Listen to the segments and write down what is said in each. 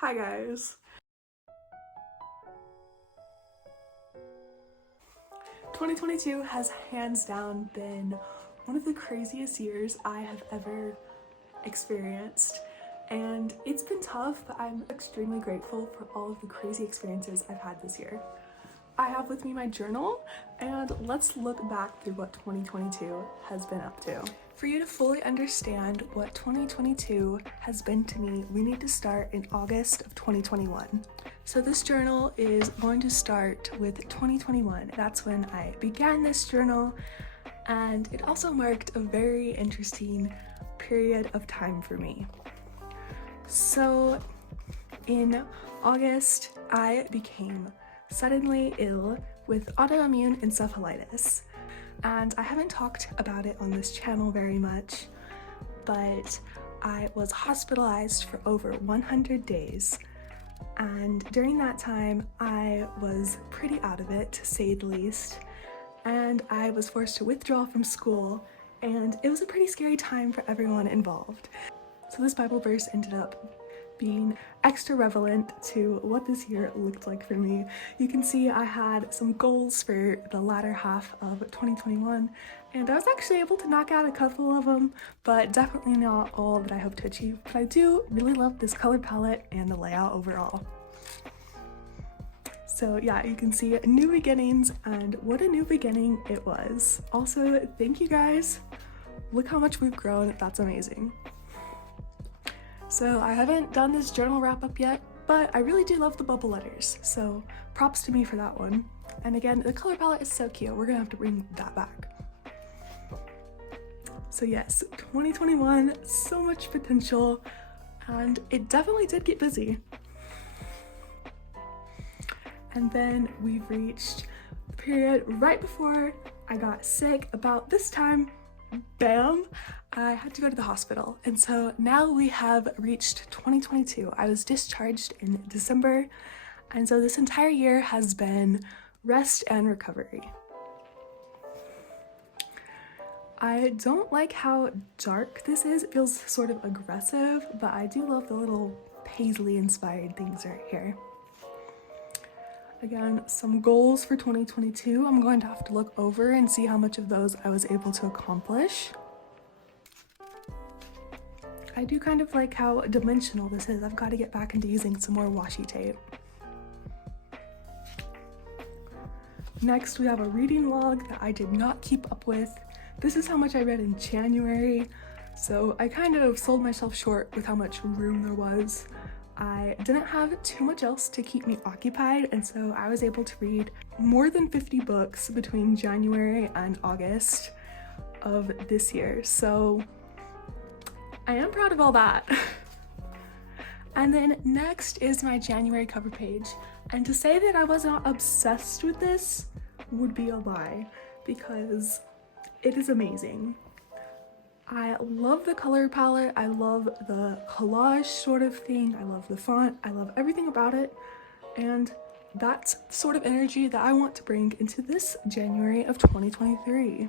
Hi guys. 2022 has hands down been one of the craziest years I have ever experienced, and it's been tough, but I'm extremely grateful for all of the crazy experiences I've had this year. I have with me my journal, and let's look back through what 2022 has been up to. For you to fully understand what 2022 has been to me, we need to start in August of 2021. So this journal is going to start with 2021. That's when I began this journal, and it also marked a very interesting period of time for me. So in August, I became suddenly ill with autoimmune encephalitis. And I haven't talked about it on this channel very much, but I was hospitalized for over 100 days. And during that time, I was pretty out of it, to say the least. And I was forced to withdraw from school, and it was a pretty scary time for everyone involved. So this Bible verse ended up being extra relevant to what this year looked like for me. You can see I had some goals for the latter half of 2021, and I was actually able to knock out a couple of them, but definitely not all that I hope to achieve. But I do really love this color palette and the layout overall. So yeah, you can see new beginnings, and what a new beginning it was. Also, thank you guys. Look how much we've grown, that's amazing. So I haven't done this journal wrap up yet, but I really do love the bubble letters, so props to me for that one. And again, the color palette is so cute, we're gonna have to bring that back. So yes, 2021, so much potential, and it definitely did get busy. And then we've reached the period right before I got sick. About this time, bam, I had to go to the hospital. And so now we have reached 2022. I was discharged in December, and so this entire year has been rest and recovery. I don't like how dark this is. It feels sort of aggressive, but I do love the little paisley inspired things right here. Again, some goals for 2022. I'm going to have to look over and see how much of those I was able to accomplish. I do kind of like how dimensional this is. I've got to get back into using some more washi tape. Next, we have a reading log that I did not keep up with. This is how much I read in January, so I kind of sold myself short with how much room there was. I didn't have too much else to keep me occupied, and so I was able to read more than 50 books between January and August of this year, so I am proud of all that. And then next is my January cover page, and to say that I was not obsessed with this would be a lie, because it is amazing. I love the color palette, I love the collage sort of thing, I love the font, I love everything about it, and that's the sort of energy that I want to bring into this January of 2023.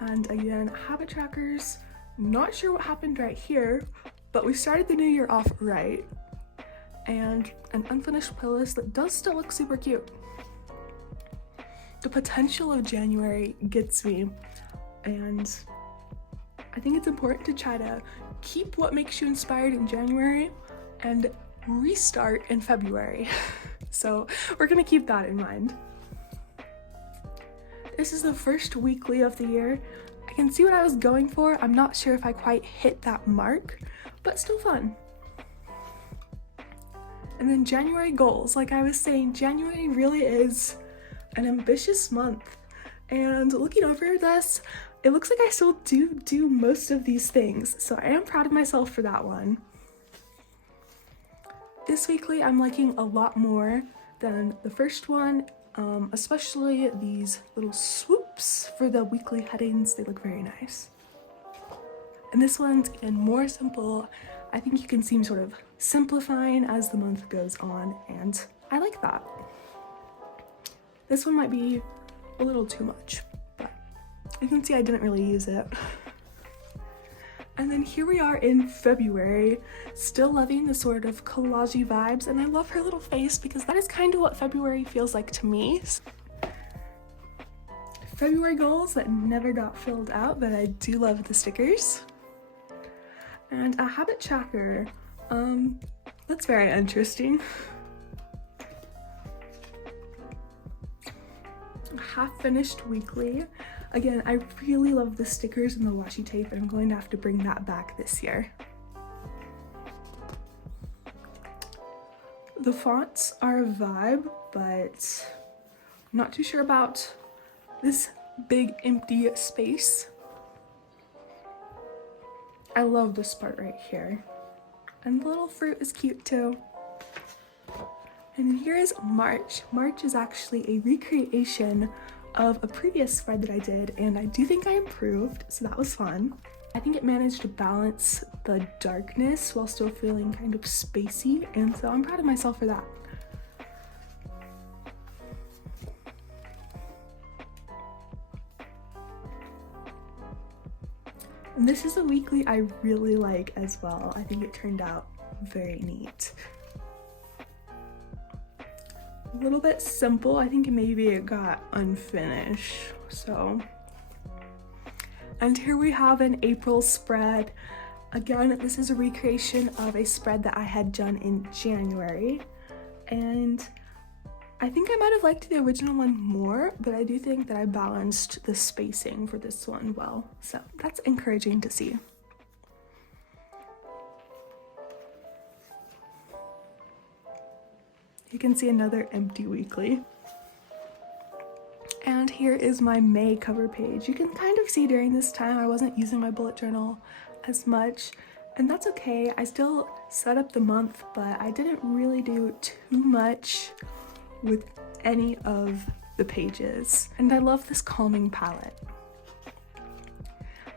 And again, habit trackers, not sure what happened right here, but we started the new year off right, and an unfinished playlist that does still look super cute. The potential of January gets me, and I think it's important to try to keep what makes you inspired in January and restart in February. So we're gonna keep that in mind. This is the first weekly of the year. I can see what I was going for. I'm not sure if I quite hit that mark, but still fun. And then January goals. Like I was saying, January really is an ambitious month, and looking over this, it looks like I still do most of these things, so I am proud of myself for that one. This weekly I'm liking a lot more than the first one, especially these little swoops for the weekly headings. They look very nice. And this one's even more simple. I think you can see me sort of simplifying as the month goes on, and I like that. This one might be a little too much, but you can see I didn't really use it. And then here we are in February, still loving the sort of collagey vibes, and I love her little face because that is kind of what February feels like to me. February goals that never got filled out, but I do love the stickers. And a habit tracker, that's very interesting. Half finished weekly. Again, I really love the stickers and the washi tape, and I'm going to have to bring that back this year. The fonts are a vibe, but I'm not too sure about this big empty space. I love this part right here. And the little fruit is cute too. And then here is March. March is actually a recreation of a previous spread that I did, and I do think I improved, so that was fun. I think it managed to balance the darkness while still feeling kind of spacey, and so I'm proud of myself for that. And this is a weekly I really like as well. I think it turned out very neat. A little bit simple. I think maybe it got unfinished, so. And here we have an April spread. Again, this is a recreation of a spread that I had done in January, and I think I might have liked the original one more, but I do think that I balanced the spacing for this one well, so that's encouraging to see. You can see another empty weekly. And here is my May cover page. You can kind of see during this time I wasn't using my bullet journal as much, and that's okay. I still set up the month, but I didn't really do too much with any of the pages. And I love this calming palette.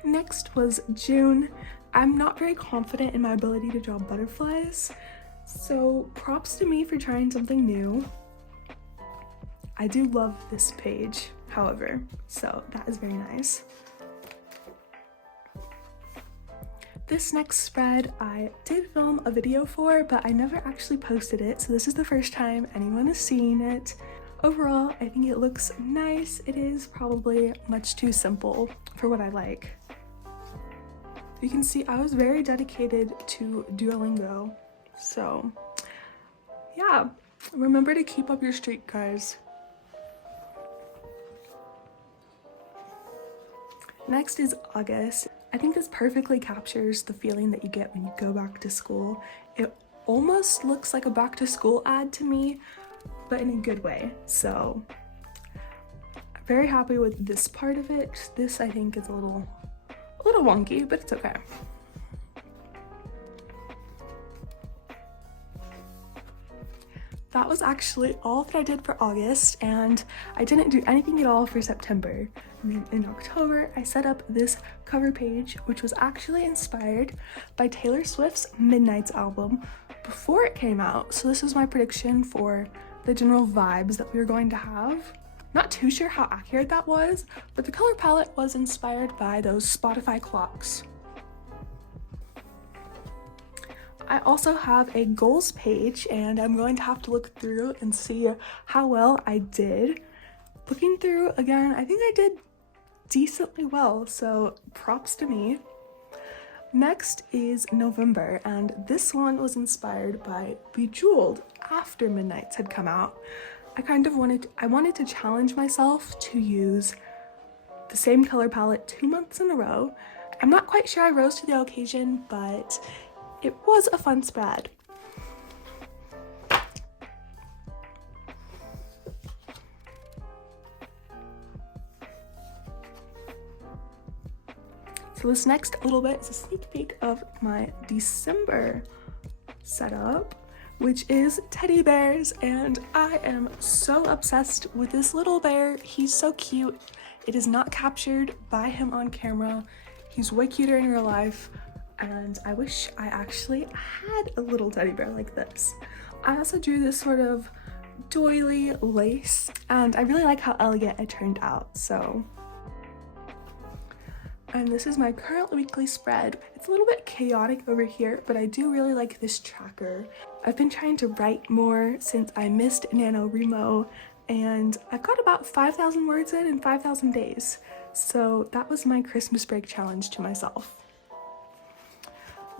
Next was June. I'm not very confident in my ability to draw butterflies, so props to me for trying something new. I do love this page, however, so that is very nice. This next spread I did film a video for, but I never actually posted it, so this is the first time anyone is seeing it. Overall, I think it looks nice. It is probably much too simple for what I like. You can see I was very dedicated to Duolingo, so yeah, remember to keep up your streak, guys. Next is August. I think this perfectly captures the feeling that you get when you go back to school. It almost looks like a back to school ad to me, but in a good way. So I'm very happy with this part of it. This I think is a little wonky, but it's okay. That was actually all that I did for August, and I didn't do anything at all for September. And then in October, I set up this cover page, which was actually inspired by Taylor Swift's Midnight's album before it came out. So this is my prediction for the general vibes that we were going to have. Not too sure how accurate that was, but the color palette was inspired by those Spotify clocks. I also have a goals page, and I'm going to have to look through and see how well I did. Looking through again, I think I did decently well, so props to me. Next is November, and this one was inspired by Bejeweled after Midnights had come out. I wanted to challenge myself to use the same color palette 2 months in a row. I'm not quite sure I rose to the occasion, but it was a fun spread. So this next little bit is a sneak peek of my December setup, which is teddy bears, and I am so obsessed with this little bear. He's so cute. It is not captured by him on camera. He's way cuter in real life, and I wish I actually had a little teddy bear like this. I also drew this sort of doily lace, and I really like how elegant it turned out, so. And this is my current weekly spread. It's a little bit chaotic over here, but I do really like this tracker. I've been trying to write more since I missed NaNoWriMo, and I've got about 5,000 words in 5,000 days. So that was my Christmas break challenge to myself.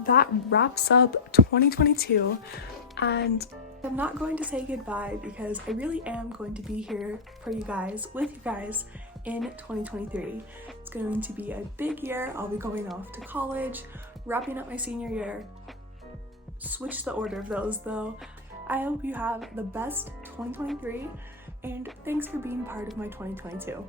That wraps up 2022, and I'm not going to say goodbye because I really am going to be here for you guys, with you guys, in 2023. It's going to be a big year. I'll be going off to college, wrapping up my senior year. Switch the order of those though. I hope you have the best 2023, and thanks for being part of my 2022.